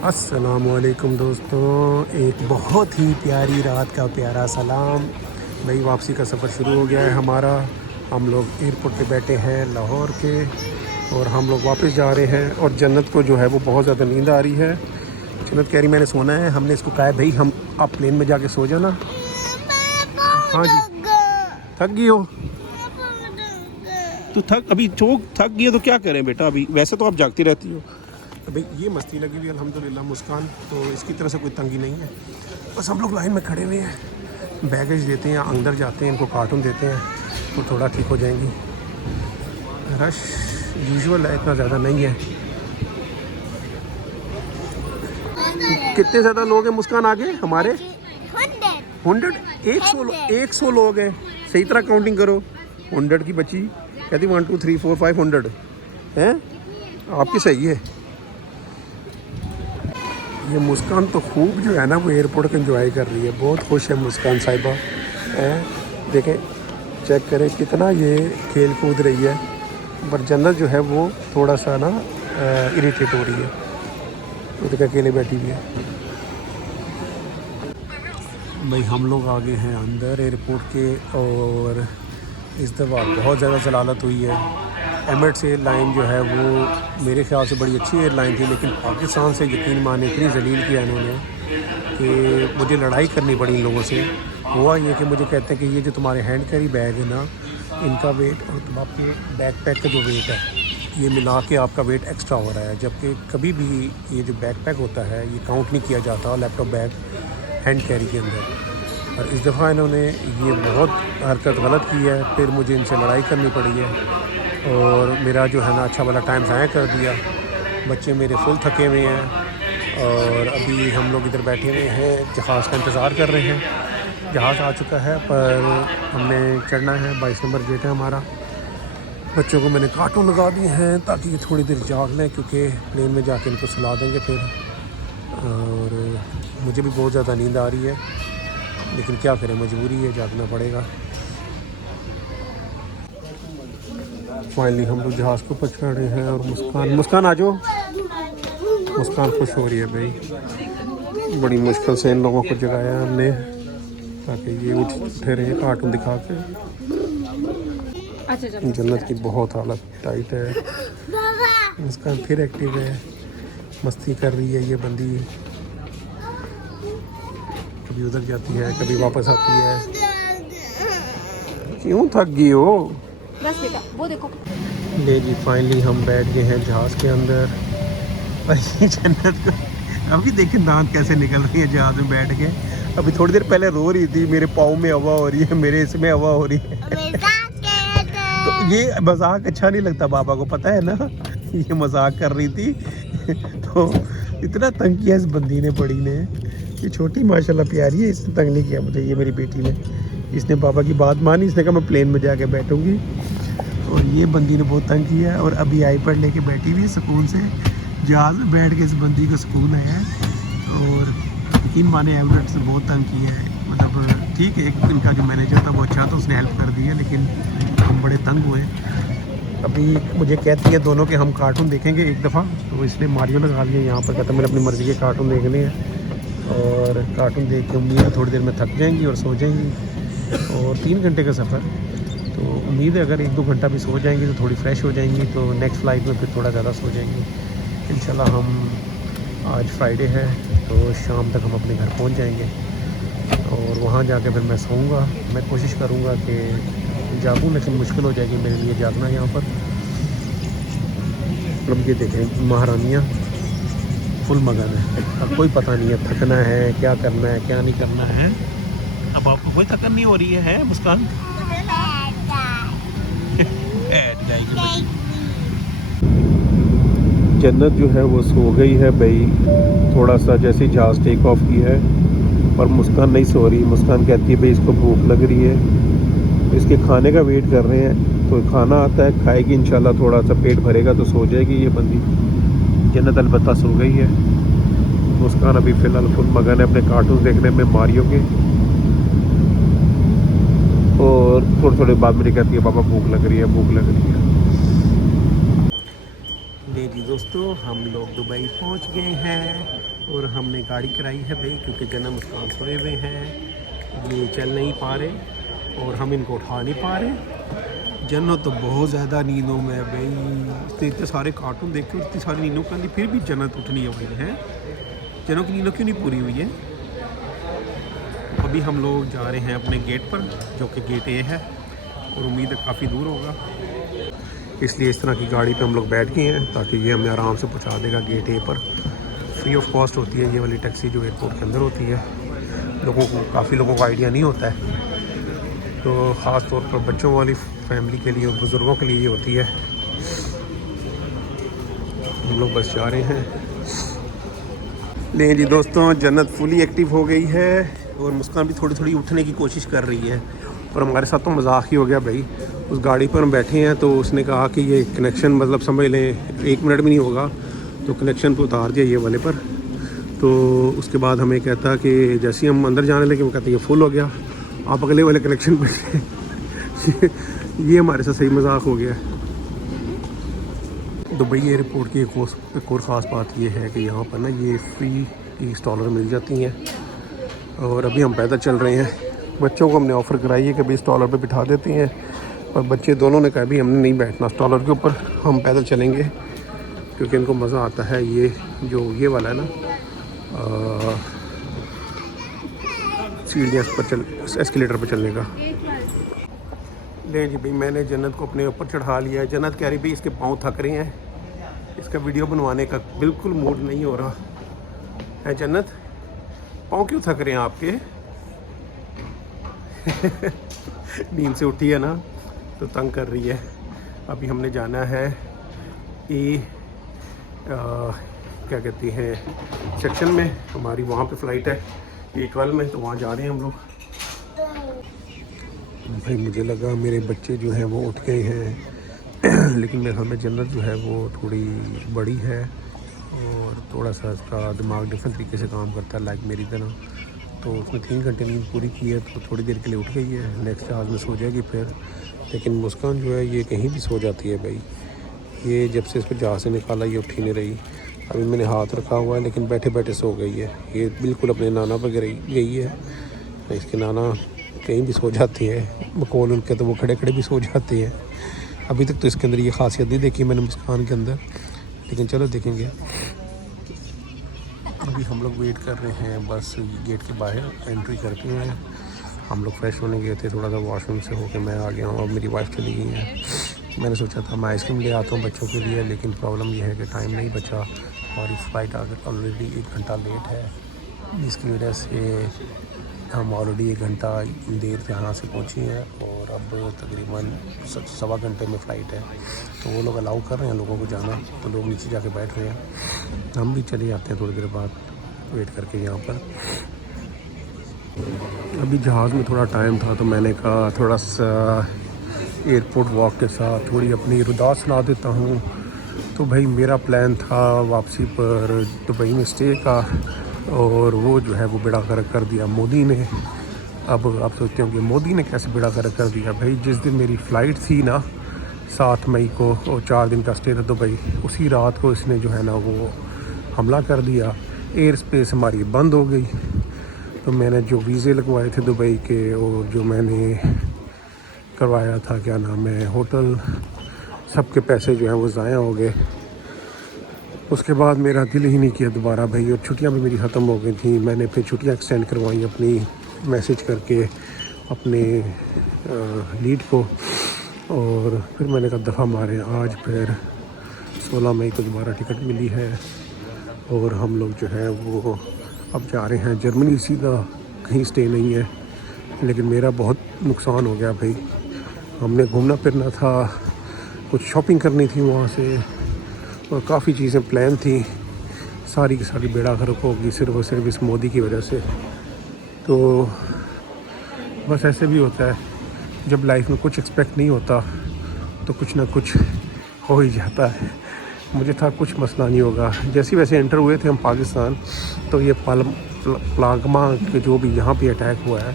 अस्सलामुअलैकुम दोस्तों, एक बहुत ही प्यारी रात का प्यारा सलाम। भाई वापसी का सफ़र शुरू हो गया है हमारा। हम लोग एयरपोर्ट पे बैठे हैं लाहौर के और हम लोग वापस जा रहे हैं। और जन्नत को जो है वो बहुत ज़्यादा नींद आ रही है। जन्नत कह रही मैंने सोना है। हमने इसको कहा है भाई हम आप प्लेन में जाके सो जाना। हाँ जी, थक गई हो तो अभी थक गई है तो क्या करें बेटा। अभी वैसे तो आप जागती रहती हो। तो भाई ये मस्ती लगी हुई अल्हम्दुलिल्लाह मुस्कान, तो इसकी तरफ से कोई तंगी नहीं है। बस हम लोग लाइन में खड़े हुए हैं, बैगेज देते हैं, अंदर जाते हैं, इनको कार्टून देते हैं तो थोड़ा ठीक हो जाएंगी। रश यूजुअल है, इतना ज़्यादा नहीं है। कितने ज़्यादा लोग हैं मुस्कान आगे हमारे? 100 100 लोग हैं। सही तरह काउंटिंग करो। 100 की बच्ची कहती 1 2 3 4 500 हैं। आपकी सही है। ये मुस्कान तो खूब जो है ना वो एयरपोर्ट का एंजॉय कर रही है, बहुत खुश है मुस्कान साहिबा। देखें, चेक करें कितना ये खेल कूद रही है। पर जन्नत जो है वो थोड़ा सा ना इरिटेट हो रही है, वो तो अकेले बैठी हुई है। भाई हम लोग आ गए हैं अंदर एयरपोर्ट के और इस दफ़ा बहुत ज़्यादा जलालत हुई है। एमिरेट्स एयरलाइन जो है वो मेरे ख़्याल से बड़ी अच्छी एयरलाइन थी, लेकिन पाकिस्तान से यकीन माने इतनी जलील किया इन्होंने कि मुझे लड़ाई करनी पड़ी इन लोगों से। हुआ ये कि मुझे कहते हैं कि ये जो तुम्हारे हैंड कैरी बैग है ना, इनका वेट और तुम आपके बैकपैक का जो वेट है ये मिला के आपका वेट एक्स्ट्रा हो रहा है। जबकि कभी भी ये जो बैकपैक होता है ये काउंट नहीं किया जाता लैपटॉप बैग हैंड कैरी के अंदर। और इस दफ़ा इन्होंने ये बहुत हरकत गलत की है, फिर मुझे इनसे लड़ाई करनी पड़ी है और मेरा जो है ना अच्छा वाला टाइम ज़ाया कर दिया। बच्चे मेरे फुल थके हुए हैं और अभी हम लोग इधर बैठे हुए हैं, जहाज़ का इंतज़ार कर रहे हैं। जहाज़ आ चुका है पर हमने चढ़ना है। 22 नंबर गेट है हमारा। बच्चों को मैंने कार्टून लगा दिए हैं ताकि ये थोड़ी देर जाग लें, क्योंकि प्लेन में जाके इनको सुला देंगे फिर। और मुझे भी बहुत ज़्यादा नींद आ रही है, लेकिन क्या करें, मजबूरी है, जागना पड़ेगा। फाइनली हम लोग जहाज़ को पहुँचा रहे हैं और मुस्कान आ जाओ। मुस्कान खुश हो रही है भाई। बड़ी मुश्किल से इन लोगों को जगाया हमने ताकि ये उठे रहे कार्टून दिखा के। जन्नत की बहुत हालत टाइट है। मुस्कान फिर एक्टिव है, मस्ती कर रही है ये बंदी। कभी उधर जाती है, कभी वापस आती है। क्यों थक गई हो? बस बेटा वो देखो। ले जी, फाइनली हम बैठ गए हैं जहाज़ के अंदर। जन्नत को अभी देखें दांत कैसे निकल रही है जहाज़ में बैठ के। अभी थोड़ी देर पहले रो रही थी, मेरे पाँव में हवा हो रही है, मेरे इसमें हवा हो रही है। तो ये मजाक अच्छा नहीं लगता बाबा को, पता है ना। ये मजाक कर रही थी तो इतना तंग किया इस बंदी ने, बड़ी ने। ये छोटी माशाल्लाह प्यारी है, इसने तंग नहीं किया मुझे। ये मेरी बेटी ने, इसने पापा की बात मानी, इसने कहा मैं प्लेन में जाके बैठूंगी। और ये बंदी ने बहुत तंग किया है और अभी आईपैड लेके बैठी हुई है सुकून से। जहाज़ में बैठ के इस बंदी को सुकून है। और यकीन माने एमिरेट्स ने बहुत तंग किया है। मतलब ठीक है, एक इनका जो मैनेजर था वो अच्छा था, उसने हेल्प कर दी है, लेकिन हम बड़े तंग हुए। अभी मुझे कहती है दोनों के हम कार्टून देखेंगे एक दफ़ा, तो इसने मारियो लगा लिया यहाँ पर। कहता मैंने अपनी मर्ज़ी के कार्टून देखने हैं और कार्टून देख के उम्मीद है थोड़ी देर में थक जाएंगी और सो जाएंगी। और 3 घंटे का सफ़र, तो उम्मीद है अगर 1-2 घंटा भी सो जाएंगी तो थोड़ी फ्रेश हो जाएंगी, तो नेक्स्ट फ़्लाइट में फिर थोड़ा ज़्यादा सो जाएंगी इंशाल्लाह। हम आज फ्राइडे है तो शाम तक हम अपने घर पहुंच जाएंगे और वहाँ जाके फिर मैं सोऊंगा। मैं कोशिश करूँगा कि जागूँ, लेकिन मुश्किल हो जाएगी मेरे लिए जागना यहाँ पर। अब ये देखें महारानियाँ फुल मगन है, अब कोई पता नहीं है थकना है, क्या करना है, क्या नहीं करना है। अब आपको कोई थकन नहीं हो रही है मुस्कान? जन्नत जो है वो सो गई है भाई, थोड़ा सा जैसे जहाज़ टेक ऑफ की है। पर मुस्कान नहीं सो रही। मुस्कान कहती है भाई इसको भूख लग रही है, इसके खाने का वेट कर रहे हैं। तो खाना आता है, खाएगी इंशाल्लाह, थोड़ा सा पेट भरेगा तो सो जाएगी ये बंदी। जन्नत अलबत्ता सो गई है। मुस्कान अभी फ़िलहाल फुल मगन है अपने कार्टून देखने में, मारियो के। और थोड़े बाद मेरी कहती है पापा भूख लग रही है, भूख लग रही है। ले जी दोस्तों, हम लोग दुबई पहुंच गए हैं। और हमने गाड़ी कराई है भाई, क्योंकि जन्म मुस्कान सोए हुए हैं, ये चल नहीं पा रहे और हम इनको उठा नहीं पा रहे। जन्नत तो बहुत ज़्यादा नींदों में है भाई, इतने सारे कार्टून देख के इतनी सारी नींदों के अंदर फिर भी जन्नत उठनी है भाई है। जनों की नींदों क्यों नहीं पूरी हुई है। अभी हम लोग जा रहे हैं अपने गेट पर, जो कि गेट ए है और उम्मीद है काफ़ी दूर होगा, इसलिए इस तरह की गाड़ी पे हम लोग बैठ गए हैं ताकि ये हमें आराम से पहुंचा देगा गेट ए पर। फ्री ऑफ कॉस्ट होती है ये वाली टैक्सी जो एयरपोर्ट के अंदर होती है। लोगों को, काफ़ी लोगों को आइडिया नहीं होता है, तो ख़ास तौर पर बच्चों वाली फैमिली के लिए और बुज़ुर्गों के लिए ये होती है। हम लोग बस जा रहे हैं। ले जी दोस्तों, जन्नत फुली एक्टिव हो गई है और मुस्कान भी थोड़ी थोड़ी उठने की कोशिश कर रही है, और हमारे साथ तो मजाक ही हो गया भाई। उस गाड़ी पर हम बैठे हैं तो उसने कहा कि ये कनेक्शन, मतलब समझ लें 1 मिनट भी नहीं होगा तो कनेक्शन पे उतार दिया ये वाले पर। तो उसके बाद हमें कहता कि जैसे ही हम अंदर जाने लगे वो कहते ये फुल हो गया, आप अगले वाले कनेक्शन पर ये हमारे साथ सही मजाक हो गया। दुबई एयरपोर्ट की एक और ख़ास बात ये है कि यहाँ पर ना ये फ्री की स्टॉलर मिल जाती हैं, और अभी हम पैदल चल रहे हैं। बच्चों को हमने ऑफ़र कराई है कि भाई स्टॉलर पे बिठा देते हैं, और बच्चे दोनों ने कहा भी हमने नहीं बैठना स्टॉलर के ऊपर, हम पैदल चलेंगे, क्योंकि इनको मज़ा आता है ये जो ये वाला है ना सीढ़ियाँ पर एस्केलेटर पर चलने का। ले जी भाई, मैंने जन्नत को अपने ऊपर चढ़ा लिया है। जन्नत कह रही भाई इसके पाँव थक रहे हैं, इसका वीडियो बनवाने का बिल्कुल मूड नहीं हो रहा है। जन्नत, पाँव क्यों थक रहे हैं आपके? नींद से उठी है ना तो तंग कर रही है। अभी हमने जाना है क्या कहती हैं सेक्शन में, हमारी वहाँ पे फ़्लाइट है E12 में, तो वहाँ जा रहे हैं हम लोग। भाई मुझे लगा मेरे बच्चे जो हैं वो उठ गए हैं, लेकिन मेरे ख्याल में जन्नत जो है वो थोड़ी बड़ी है और थोड़ा सा इसका दिमाग डिफरेंट तरीके से काम करता है, लाइक मेरी तरह। तो उसने 3 घंटे नींद पूरी की है, तो थोड़ी देर के लिए उठ गई है, नेक्स्ट जहाज़ में सो जाएगी फिर। लेकिन मुस्कान जो है ये कहीं भी सो जाती है भाई, ये जब से इसको जहाज़ से निकाला ये उठी नहीं रही। अभी मैंने हाथ रखा हुआ है लेकिन बैठे बैठे सो गई है। ये बिल्कुल अपने नाना पर गई है। इसके नाना कहीं भी सो जाती है, बकौल उनके, तो वो खड़े खड़े भी सो जाते हैं। अभी तक तो इसके अंदर ये खासियत नहीं देखी मैंने मुस्कान के अंदर, लेकिन चलो देखेंगे। अभी हम लोग वेट कर रहे हैं बस गेट के बाहर, एंट्री करके हैं। हम लोग फ्रेश होने गए थे, थोड़ा सा वॉशरूम से होकर मैं आ गया हूँ। अब मेरी वाइफ चली गई है। मैंने सोचा था मैं आइसक्रीम ले आता हूँ बच्चों के लिए, लेकिन प्रॉब्लम ये है कि टाइम नहीं बचा, हमारी फ़्लाइट ऑलरेडी 1 घंटा लेट है, जिसकी वजह से हम ऑलरेडी 1 घंटा देर से यहाँ से पहुँचे हैं, और अब तकरीबन 1.25 घंटे में फ़्लाइट है। तो वो लोग अलाउ कर रहे हैं लोगों को जाना, तो लोग नीचे जाके बैठ रहे हैं। हम भी चले जाते हैं थोड़ी देर बाद वेट करके यहाँ पर। अभी जहाज़ में थोड़ा टाइम था तो मैंने कहा थोड़ा सा एयरपोर्ट वॉक के साथ थोड़ी अपनी रुदात सुना देता हूँ। तो भाई मेरा प्लान था वापसी पर दुबई में स्टे का, और वो जो है वो बेड़ा गर्क कर दिया मोदी ने। अब आप सोचते होंगे मोदी ने कैसे बेड़ा गर्क कर दिया। भाई जिस दिन मेरी फ़्लाइट थी ना 7 मई को, और 4 दिन का स्टे था दुबई, उसी रात को इसने जो है ना वो हमला कर दिया। एयर स्पेस हमारी बंद हो गई। तो मैंने जो वीज़े लगवाए थे दुबई के, और जो मैंने करवाया था क्या नाम है होटल, सब के पैसे जो हैं वो ज़ाया हो गए। उसके बाद मेरा दिल ही नहीं किया दोबारा भाई, और छुट्टियां भी मेरी ख़त्म हो गई थी। मैंने फिर छुट्टियां एक्सटेंड करवाई अपनी मैसेज करके अपने लीड को, और फिर मैंने कहा दफ़ा मारे। आज फिर 16 मई को दोबारा टिकट मिली है, और हम लोग जो है वो अब जा रहे हैं जर्मनी सीधा, कहीं स्टे नहीं है। लेकिन मेरा बहुत नुकसान हो गया भाई, हमने घूमना फिरना था, कुछ शॉपिंग करनी थी वहाँ से, और काफ़ी चीज़ें प्लान थी, सारी की सारी बेड़ा गर्क होगी सिर्फ और सिर्फ इस मोदी की वजह से। तो बस ऐसे भी होता है, जब लाइफ में कुछ एक्सपेक्ट नहीं होता तो कुछ ना कुछ हो ही जाता है। मुझे था कुछ मसला नहीं होगा। जैसे वैसे एंटर हुए थे हम पाकिस्तान, तो ये प्लागमा के जो भी यहाँ पे अटैक हुआ है,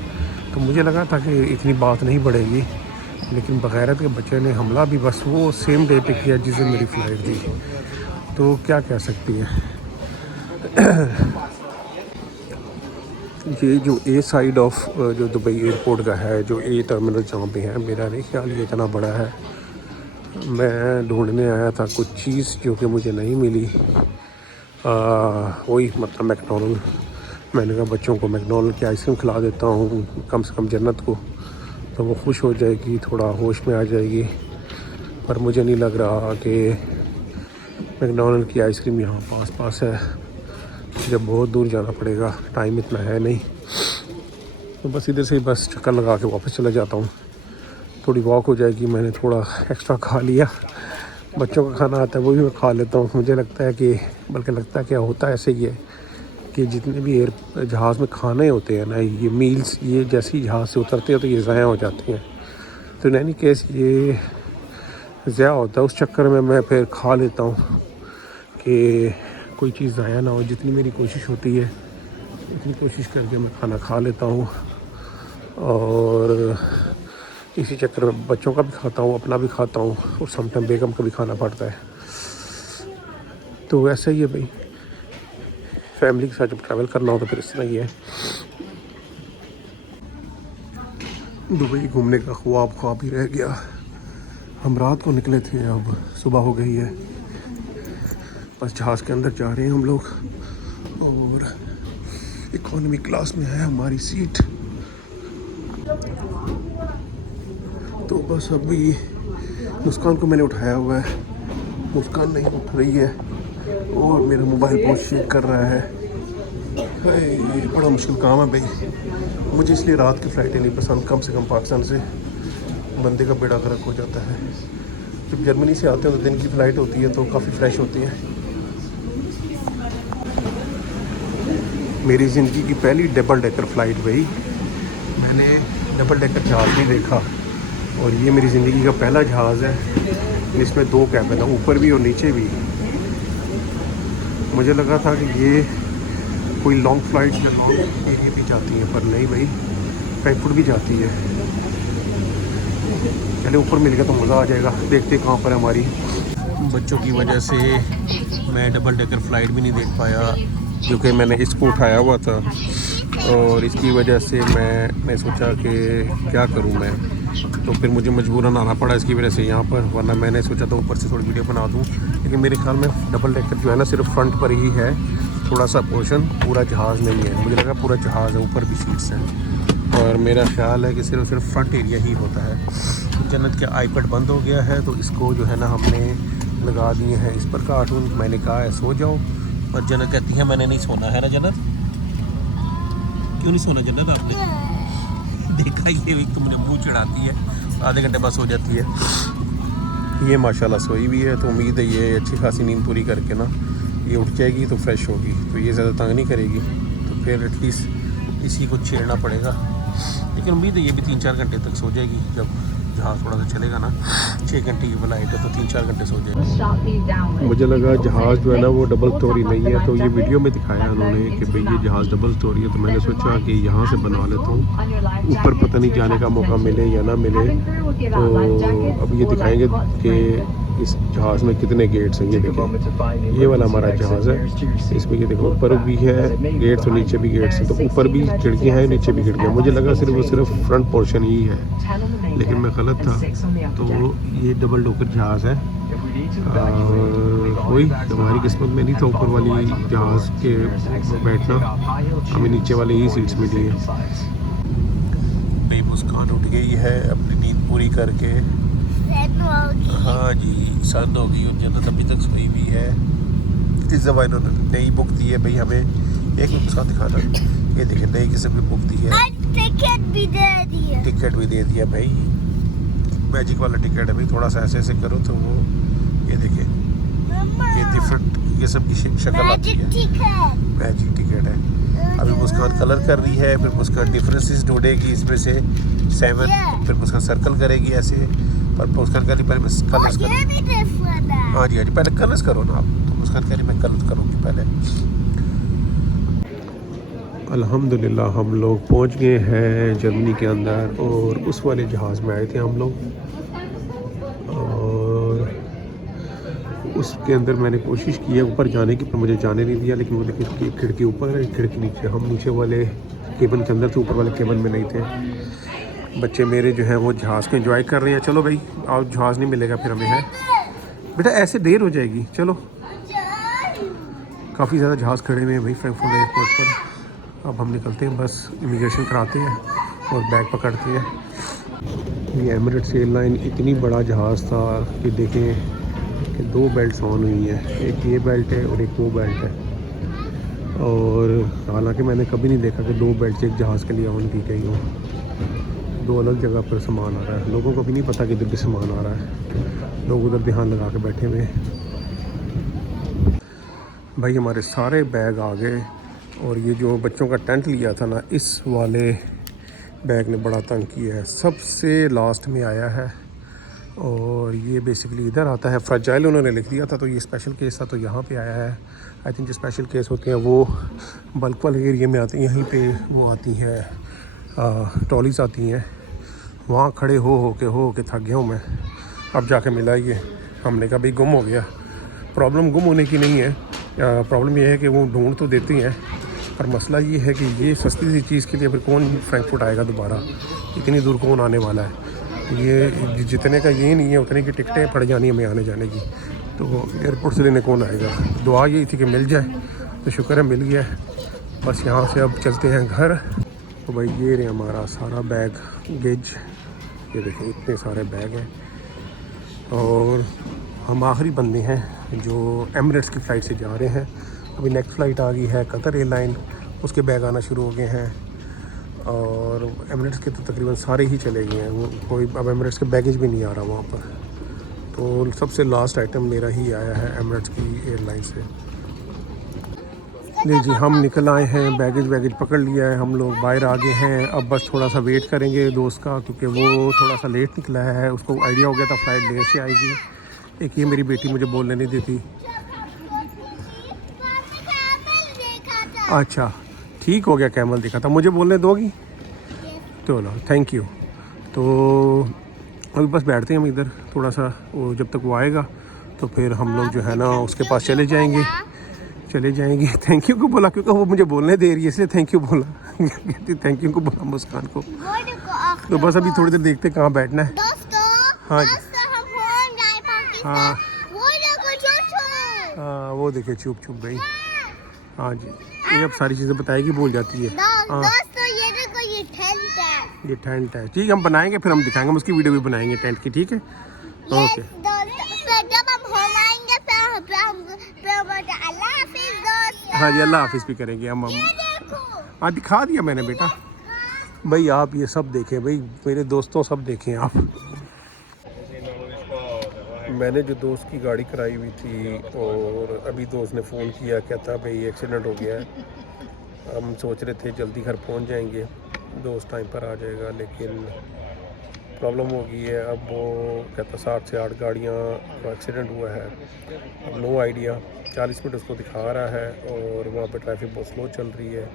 तो मुझे लगा था कि इतनी बात नहीं बढ़ेगी, लेकिन बग़ैरत के बच्चे ने हमला भी बस वो सेम डे पे किया जिस दिन मेरी फ़्लाइट थी। तो क्या कह सकती है। ये जो ए साइड ऑफ जो दुबई एयरपोर्ट का है, जो ए टर्मिनल जहाँ पे है, मेरा नहीं ख्याल ये इतना बड़ा है। मैं ढूंढने आया था कुछ चीज़ जो कि मुझे नहीं मिली। वही मतलब मैकडोनल्ड। मैंने कहा बच्चों को मैकडोनल्ड की आइसक्रीम खिला देता हूँ, कम से कम जन्नत को, तो वो खुश हो जाएगी, थोड़ा होश में आ जाएगी। पर मुझे नहीं लग रहा कि मैकडोनल्ड की आइसक्रीम यहाँ पास पास है, जब बहुत दूर जाना पड़ेगा, टाइम इतना है नहीं। तो बस इधर से ही बस चक्कर लगा के वापस चला जाता हूँ, थोड़ी वॉक हो जाएगी। मैंने थोड़ा एक्स्ट्रा खा लिया, बच्चों का खाना आता है वो भी मैं खा लेता हूँ। मुझे लगता है कि बल्कि लगता है क्या होता है ऐसे ही है कि जितने भी जहाज़ में खाने होते हैं ना, ये मील्स, ये जैसे ही जहाज़ से उतरते हैं तो ये ज़ाया हो जाते हैं। तो इन एनी केस ये ज़ाया होता है, उस चक्कर में मैं फिर खा लेता हूँ कि कोई चीज़ ज़ाया ना हो। जितनी मेरी कोशिश होती है इतनी कोशिश करके मैं खाना खा लेता हूँ, और इसी चक्कर में बच्चों का भी खाता हूँ, अपना भी खाता हूँ, और समटाइम बेगम का भी खाना पड़ता है। तो ऐसा ही है भाई, फैमिली के साथ जब ट्रैवल करना हो तो फिर इस तरह ही है। दुबई घूमने का ख्वाब ही रह गया। हम रात को निकले थे, अब सुबह हो गई है। बस जहाज़ के अंदर जा रहे हैं हम लोग, और इकोनॉमी क्लास में है हमारी सीट। तो बस अभी मुस्कान को मैंने उठाया हुआ है, मुस्कान नहीं उठ रही है, और मेरा मोबाइल बहुत शेक कर रहा है। ये बड़ा मुश्किल काम है भाई। मुझे इसलिए रात की फ़्लाइटें नहीं पसंद, कम से कम पाकिस्तान से बंदे का बेड़ा गर्क हो जाता है। जब जर्मनी से आते हैं तो दिन की फ़्लाइट होती है तो काफ़ी फ्रेश होती है। मेरी ज़िंदगी की पहली डबल डेकर फ़्लाइट भाई, मैंने डबल डेकर जहाज़ नहीं देखा, और ये मेरी ज़िंदगी का पहला जहाज़ है जिसमें 2 कैबिन है, ऊपर भी और नीचे भी। मुझे लगा था कि ये कोई लॉन्ग फ़्लाइट या लॉन्ग एरिया भी जाती है, पर नहीं भाई, फ्रैंकफर्ट भी जाती है। चले ऊपर मिल गया तो मज़ा आ जाएगा, देखते कहाँ पर है हमारी। बच्चों की वजह से मैं डबल डेकर फ़्लाइट भी नहीं देख पाया, क्योंकि मैंने इसको उठाया हुआ था, और इसकी वजह से मैं सोचा कि क्या करूं मैं, तो फिर मुझे मजबूरन आना पड़ा इसकी वजह से यहाँ पर। वरना मैंने सोचा था ऊपर से थोड़ी वीडियो बना दूं, लेकिन मेरे ख्याल में डबल डेकर जो है ना सिर्फ फ्रंट पर ही है, थोड़ा सा पोर्शन, पूरा जहाज़ नहीं है। मुझे लगा पूरा जहाज़ है, ऊपर भी सीट्स हैं, और मेरा ख्याल है कि सिर्फ फ्रंट एरिया ही होता है। जन्नत के आईपैड बंद हो गया है, तो इसको जो है ना हमने लगा दिए हैं इस पर कार्टून। मैंने कहा है सो जाओ, और जन्नत कहती है मैंने नहीं सोना है ना। जन्नत क्यों नहीं सोना जन्नत? आपने देखा ये तुमने मुंह चढ़ाती है, आधे घंटे बाद सो जाती है। ये माशाल्लाह सोई भी है, तो उम्मीद है ये अच्छी खासी नींद पूरी करके ना ये उठ जाएगी तो फ्रेश होगी, तो ये ज़्यादा तंग नहीं करेगी। तो फिर एटलीस्ट इसी को छेड़ना पड़ेगा, लेकिन उम्मीद है ये भी 3-4 घंटे तक सो जाएगी। जब जहाज़ थोड़ा सा चलेगा ना, 6 घंटे की फ्लाइट है तो 3-4 घंटे सो जाएगा। मुझे लगा जहाज़ जो है ना वो डबल स्टोरी नहीं है, तो ये वीडियो में दिखाया उन्होंने कि भाई ये जहाज़ डबल स्टोरी है, तो मैंने सोचा कि यहाँ से बनवा लेता हूँ, ऊपर पता नहीं जाने का मौका मिले या ना मिले। तो अब ये दिखाएंगे कि इस जहाज़ में कितने गेट्स हैं। ये देखो, ये वाला हमारा जहाज़ है, इसमें ये देखो ऊपर भी है गेट्स और नीचे भी गेट्स हैं, तो ऊपर भी खिड़कियाँ हैं, नीचे भी खिड़कियाँ। मुझे लगा सिर्फ फ्रंट पोर्शन ही है, लेकिन मैं गलत था। तो ये डबल डोकर जहाज़ है, कोई हमारी किस्मत में नहीं था ऊपर वाली जहाज़ के बैठना, हमें नीचे वाले ही सीट्स मिली है। भाई मुस्कान उठ गई है अपनी नींद पूरी करके। हाँ जी, सन हो गई, और जन्नत अभी तक सोई हुई है। इस दफ़ा इन्होंने नई बुक दी है भाई हमें, एक साथ दिखाना, ये देखिए नई किस्म की बुक दी है, टिकट भी दे दिया भाई, मैजिक वाला टिकट है भाई। थोड़ा सा ऐसे करो तो वो ये देखिए, ये डिफरेंट किस्म की शक्ल आती है, मैजिक टिकट है। अभी मुस्कान कलर कर रही है, फिर मुस्कान डिफरेंसेस ढूंढेगी इसमें से 7, फिर मुस्कान सर्कल करेगी ऐसे, पर मुस्कान करी पहले कलर्स करो। हाँ जी पहले कलर्स करो ना आप, तो मुस्कान करी मैं कलर करूँगी पहले। अल्हम्दुलिल्लाह हम लोग पहुँच गए हैं जर्मनी के अंदर, और उस वाले जहाज़ में आए थे हम लोग, और उसके अंदर मैंने कोशिश की है ऊपर जाने की, पर मुझे जाने नहीं दिया। लेकिन वो देखिए खिड़की ऊपर है, खिड़की नीचे। हम नीचे वाले केबिन के अंदर थे, ऊपर वाले केबिन में नहीं थे। बच्चे मेरे जो हैं वो जहाज़ को एंजॉय कर रहे हैं। चलो भाई, और जहाज़ नहीं मिलेगा फिर हमें, है बेटा, ऐसे देर हो जाएगी। चलो, काफ़ी ज़्यादा जहाज़ खड़े हुए हैं भाई फ्रैंकफर्ट एयरपोर्ट पर। अब हम निकलते हैं, बस इमिग्रेशन कराते हैं और बैग पकड़ते हैं। ये एमिरेट्स एयरलाइन इतनी बड़ा जहाज़ था कि देखें कि 2 बेल्ट्स ऑन हुई हैं, एक ये बेल्ट है और एक वो बेल्ट है। और हालांकि मैंने कभी नहीं देखा कि 2 बेल्ट एक जहाज़ के लिए ऑन की गई हो। 2 अलग जगह पर सामान आ रहा है, लोगों को भी नहीं पता कि इधर भी सामान आ रहा है, लोग उधर ध्यान लगा के बैठे हुए हैं। भाई हमारे सारे बैग आ गए। और ये जो बच्चों का टेंट लिया था ना, इस वाले बैग ने बड़ा तंग किया है, सबसे लास्ट में आया है। और ये बेसिकली इधर आता है, फ्रजाइल उन्होंने लिख दिया था, तो ये स्पेशल केस था तो यहाँ पे आया है। आई थिंक जो स्पेशल केस होते हैं वो बल्क वाले एरिया में आते हैं, यहीं पे वो आती है ट्रॉलीज आती हैं। वहाँ खड़े हो के थक गया हूँ मैं, अब जाके मिला ये। हमने कहा भाई गुम हो गया। प्रॉब्लम गुम होने की नहीं है, प्रॉब्लम ये है कि वो ढूंढ तो देती हैं, पर मसला ये है कि ये सस्ती सी चीज़ के लिए फिर कौन फ्रैंकफर्ट आएगा दोबारा, इतनी दूर कौन आने वाला है। ये जितने का ये नहीं है उतने की टिकटें पड़ जानी हमें आने जाने की, तो एयरपोर्ट से लेने कौन आएगा। दुआ यही थी कि मिल जाए, तो शुक्र है मिल गया। बस यहाँ से अब चलते हैं घर। तो भाई ये रहे हमारा सारा बैग गेज, ये देखो इतने सारे बैग हैं। और हम आखिरी बंदे हैं जो एमिरेट्स की फ़्लाइट से जा रहे हैं। अभी नेक्स्ट फ़्लाइट आ गई है कतर एयरलाइन, उसके बैग आना शुरू हो गए हैं। और एमिरेट्स के तो तकरीबन सारे ही चले गए हैं, वो कोई अब एमिरेट्स के बैगेज भी नहीं आ रहा वहाँ पर। तो सबसे लास्ट आइटम मेरा ही आया है एमिरेट्स की एयरलाइन से। नहीं जी, हम निकल आए हैं, बैगेज पकड़ लिया है, हम लोग बाहर आ गए हैं। अब बस थोड़ा सा वेट करेंगे दोस्त का, क्योंकि वो थोड़ा सा लेट निकला है, उसको आइडिया हो गया था फ़्लाइट लेट से आएगी। एक ये मेरी बेटी मुझे बोलने नहीं देती। अच्छा ठीक हो गया, कैमल देखा था, मुझे बोलने दोगी? चलो थैंक यू। तो अभी बस बैठते हैं हम इधर थोड़ा सा, वो जब तक वो आएगा तो फिर हम लोग जो है ना उसके पास चले जाएंगे। थैंक यू को बोला, क्योंकि वो मुझे बोलने दे रही है इसलिए थैंक यू बोला। कहती थैंक यू को बोला मुस्कान को। तो बस अभी थोड़ी देर देखते कहाँ बैठना है। हाँ जी, हाँ हाँ, वो देखे चुप चुप भाई। हाँ जी, ये अब सारी चीज़ें बताएगी, भूल जाती है। हाँ ये टेंट है, ठीक है, हम बनाएंगे फिर हम दिखाएंगे, हम उसकी वीडियो भी बनाएंगे टेंट की, ठीक है। ओके हाँ जी, अल्लाह हाफिज़ भी करेंगे हम। हाँ दिखा दिया मैंने बेटा। भाई आप ये सब देखें भाई, मेरे दोस्तों सब देखें आप। मैंने जो दोस्त की गाड़ी कराई हुई थी और अभी दोस्त ने फ़ोन किया, कहता भाई एक्सीडेंट हो गया है। हम सोच रहे थे जल्दी घर पहुंच जाएंगे, दोस्त टाइम पर आ जाएगा, लेकिन प्रॉब्लम हो गई है। अब वो कहता 7 से 8 गाड़ियाँ का एक्सीडेंट हुआ है। अब नो आइडिया, 40 मिनट उसको दिखा रहा है और वहाँ पर ट्रैफिक बहुत स्लो चल रही है।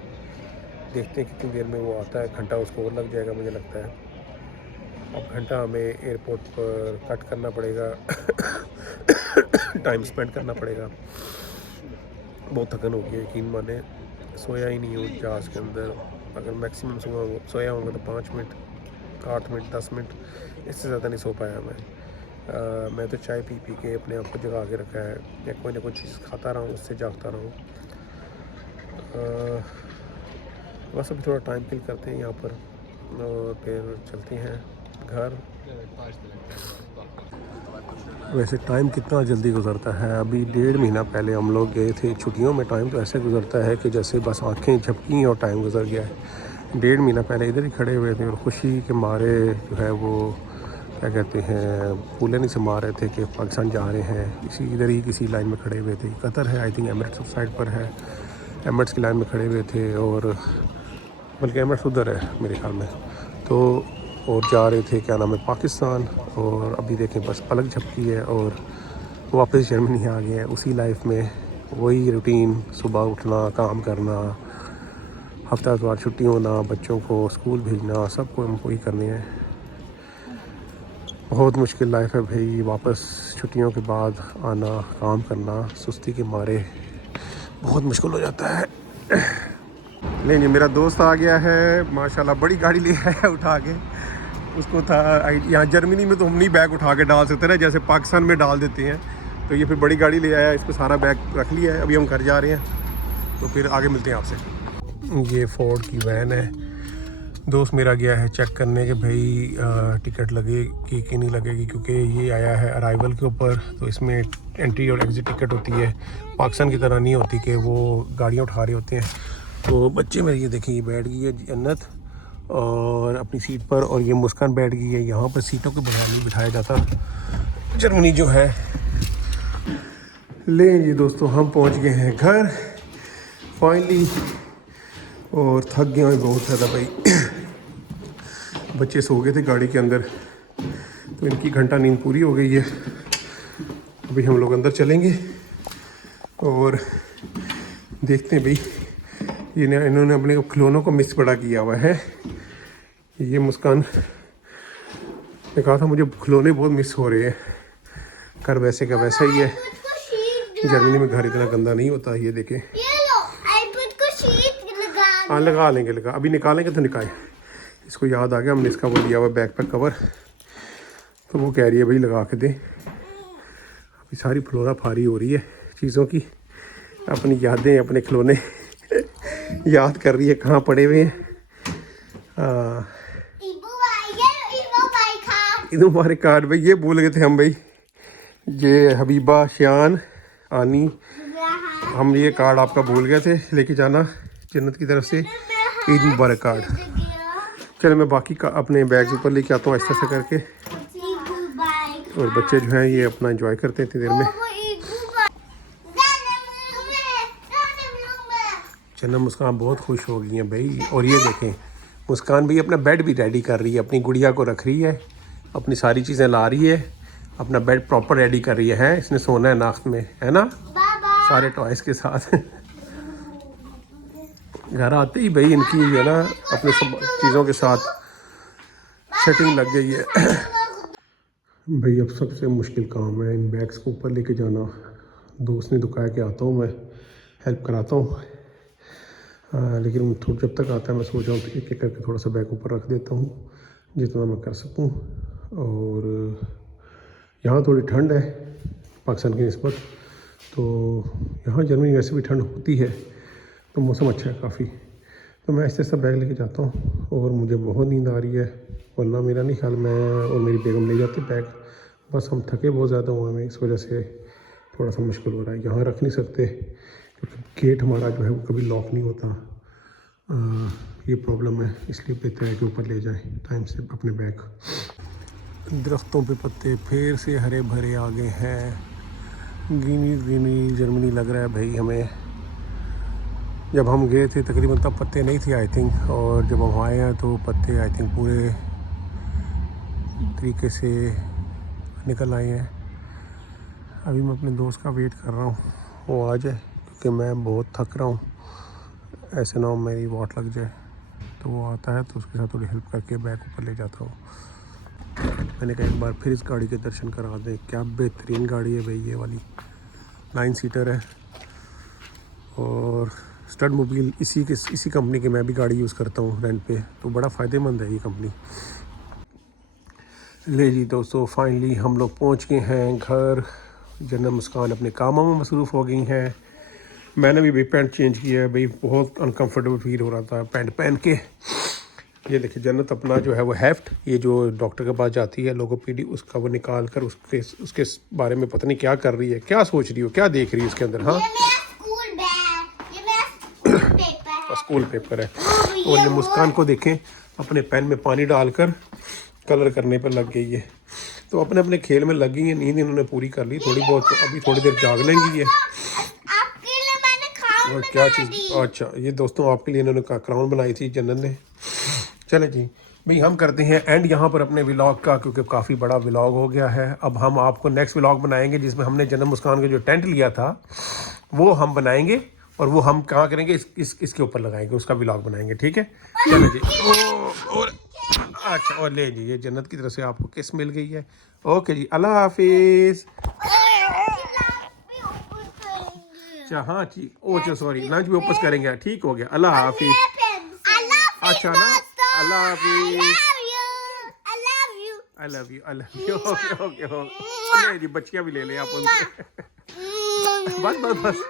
देखते हैं कितनी देर में वो आता है, घंटा उसको और लग जाएगा मुझे लगता है। अब घंटा हमें एयरपोर्ट पर कट करना पड़ेगा, टाइम स्पेंड करना पड़ेगा। बहुत थकन हो गई है, यकीन माने, सोया ही नहीं हूँ जहाज़ के अंदर। अगर मैक्सिमम सोया होगा तो 5 मिनट, 8 मिनट, 10 मिनट, इससे ज़्यादा नहीं सो पाया मैं तो चाय पी के अपने आप को जगा के रखा है, या कोई ना कोई चीज़ खाता रहा हूँ, उससे जागता रहा हूँ। बस अभी थोड़ा टाइम किल करते हैं यहाँ पर और फिर चलते हैं घर। वैसे टाइम कितना जल्दी गुजरता है। अभी 1.5 महीना पहले हम लोग गए थे छुट्टियों में। टाइम तो ऐसे गुजरता है कि जैसे बस आंखें झपकी और टाइम गुजर गया है। 1.5 महीना पहले इधर ही खड़े हुए थे और ख़ुशी के मारे जो है वो क्या कहते हैं, फूले नहीं से मार रहे थे कि पाकिस्तान जा रहे हैं। इधर ही किसी लाइन में खड़े हुए थे। कतर है, आई थिंक एमिरेट्स साइड पर है, एमिरेट्स की लाइन में खड़े हुए थे, और बल्कि एमिरेट्स उधर है मेरे ख्याल में। तो और जा रहे थे क्या नाम है पाकिस्तान। और अभी देखें बस पलक झपकी है और वापस जर्मनी आ गए हैं, उसी लाइफ में वही रूटीन, सुबह उठना, काम करना, हफ्ता के बाद छुट्टी होना, बच्चों को स्कूल भेजना, सबको हमको ही करने हैं। बहुत मुश्किल लाइफ है भाई, वापस छुट्टियों के बाद आना, काम करना, सुस्ती के मारे बहुत मुश्किल हो जाता है। नहीं, मेरा दोस्त आ गया है माशाल्लाह, बड़ी गाड़ी ले आया है उठा के। उसको था यहाँ जर्मनी में तो हम नहीं बैग उठा के डाल सकते ना, जैसे पाकिस्तान में डाल देते हैं, तो ये फिर बड़ी गाड़ी ले आया, इस पर सारा बैग रख लिया है। अभी हम घर जा रहे हैं, तो फिर आगे मिलते हैं आपसे। ये फोर्ड की वैन है, दोस्त मेरा गया है चेक करने के भाई टिकट लगेगी कि नहीं लगेगी, क्योंकि ये आया है अराइवल के ऊपर, तो इसमें एंट्री और एग्ज़िट टिकट होती है, पाकिस्तान की तरह नहीं होती कि वो गाड़ियाँ उठा रहे होते हैं। तो बच्चे मेरे ये देखिए, ये बैठ गई है जन्नत और अपनी सीट पर, और ये मुस्कान बैठ गई है। यहाँ पर सीटों के बगैर नहीं बिठाया जाता जर्मनी जो है। ले जी दोस्तों, हम पहुँच गए हैं घर फाइनली, और थक गए हैं बहुत ज़्यादा भाई। बच्चे सो गए थे गाड़ी के अंदर, तो इनकी घंटा नींद पूरी हो गई है। अभी हम लोग अंदर चलेंगे और देखते हैं भाई, इन्होंने अपने खिलौनों को मिस बड़ा किया हुआ है। ये मुस्कान ने कहा था मुझे खिलौने बहुत मिस हो रहे हैं। घर वैसे का वैसा ही है, जर्मनी में घर इतना गंदा नहीं होता। ये देखें, हाँ लगा लेंगे, अभी निकालेंगे तो निकालें। इसको याद आ गया, हमने इसका वो लिया हुआ बैग पैक कवर, तो वो कह रही है भाई लगा के दें। अभी सारी फ्लोरा फारी हो रही है चीज़ों की, अपनी यादें, अपने खिलौने याद कर रही है कहाँ पड़े हुए हैं। ईद मुबारक कार्ड भाई, ये भूल गए थे हम भाई। ये हबीबा, शान, आनी, हम ये कार्ड आपका भूल गए थे लेके जाना जन्नत की तरफ से, ईद मुबारक कार्ड। चलो मैं बाकी का अपने बैग ऊपर लेके आता हूँ ऐसा ऐसा करके, और बच्चे जो हैं ये अपना एंजॉय करते हैं इतनी देर में। जन्नत मुस्कान बहुत खुश हो गई हैं भाई। और ये देखें, मुस्कान भाई अपना बेड भी रेडी कर रही है, अपनी गुड़िया को रख रही है, अपनी सारी चीज़ें ला रही है, अपना बेड प्रॉपर रेडी कर रही है। इसने सोना है नाश्त में, है ना, सारे टॉयज़ के साथ। घर आते ही भाई इनकी है ना अपने सब चीज़ों के साथ सेटिंग लग गई है। भाई अब सबसे मुश्किल काम है इन बैग्स को ऊपर लेके जाना। दोस्त ने दुकाया के आता हूँ, मैं हेल्प कराता हूँ, लेकिन थोड़ा जब तक आता है मैं सोच रहा हूँ एक एक करके थोड़ा सा बैग ऊपर रख देता हूँ जितना मैं कर सकूँ। और यहाँ थोड़ी ठंड है पाकिस्तान की निस्बत, तो यहाँ जर्मनी वैसे भी ठंड होती है, तो मौसम अच्छा है काफ़ी। तो मैं ऐसे बैग लेके जाता हूँ, और मुझे बहुत नींद आ रही है, वरना मेरा नहीं ख्याल मैं और मेरी बेगम ले जाते बैग, बस हम थके बहुत ज़्यादा हुए हैं, इस वजह से थोड़ा सा मुश्किल हो रहा है। यहाँ रख नहीं सकते क्योंकि गेट हमारा जो है वो कभी लॉक नहीं होता, ये प्रॉब्लम है, इसलिए बेहतर है कि ऊपर ले जाएं टाइम से अपने बैग। दरख्तों पे पत्ते फिर से हरे भरे आ गए हैं, ग्रीनी ग्रीनी जर्मनी लग रहा है भाई हमें। जब हम गए थे तकरीबन तब पत्ते नहीं थे आई थिंक, और जब हम आए हैं तो पत्ते आई थिंक पूरे तरीके से निकल आए हैं। अभी मैं अपने दोस्त का वेट कर रहा हूँ वो आ जाए, क्योंकि मैं बहुत थक रहा हूँ, ऐसे ना हो मेरी वाट लग जाए। तो वो आता है तो उसके साथ थोड़ी हेल्प करके बैग ऊपर ले जाता हूँ। मैंने कहा एक बार फिर इस गाड़ी के दर्शन करा दें, क्या बेहतरीन गाड़ी है भाई ये वाली, 9 सीटर है, और स्टड मोबिल इसी कंपनी की मैं भी गाड़ी यूज़ करता हूँ रेंट पे, तो बड़ा फ़ायदेमंद है ये कंपनी। ले जी दोस्तों, फाइनली हम लोग पहुँच गए हैं घर। जन्नत मुस्कान अपने कामों में मसरूफ़ हो गई हैं। मैंने भी पैंट चेंज किया है भाई, बहुत अनकंफर्टेबल फील हो रहा था पैंट पहन के। ये देखिए जन्नत अपना जो है वो हेफ्ट, ये जो डॉक्टर के पास जाती है लोगोपीडी, उसका वो निकाल कर उसके बारे में पता नहीं क्या कर रही है, क्या सोच रही हो, क्या देख रही है उसके अंदर। हाँ, स्कूल पेपर है। और ये मुस्कान को देखें, अपने पेन में पानी डालकर कलर करने पर लग गई है। तो अपने अपने खेल में लग गई है, नींद इन्होंने पूरी कर ली थोड़ी बहुत, तो अभी थोड़ी देर जाग लेंगी ये। और क्या चीज़, अच्छा ये दोस्तों आपके लिए इन्होंने क्राउन बनाई थी जन्नत ने। चले जी भाई, हम करते हैं एंड यहाँ पर अपने व्लॉग का, क्योंकि काफ़ी बड़ा व्लॉग हो गया है। अब हम आपको नेक्स्ट व्लॉग बनाएंगे जिसमें हमने जन्नत मुस्कान का जो टेंट लिया था वो हम बनाएंगे, और वो हम कहाँ करेंगे, इसके ऊपर लगाएंगे, उसका व्लॉग बनाएंगे, ठीक है। चलो जी। और अच्छा, और ले जी, ये जन्नत की तरफ से आपको किस मिल गई है। ओके जी, अल्लाह हाफिज। अच्छा हाँ जी, ओके सॉरी, लंच भी वापस करेंगे, ठीक हो गया, अल्लाह हाफिज। अच्छा ना, अल्लाह हाफिज। I love you, I love you. Okay okay okay, जी बच्चियां भी ले लें आप उनसे। बस बस बस।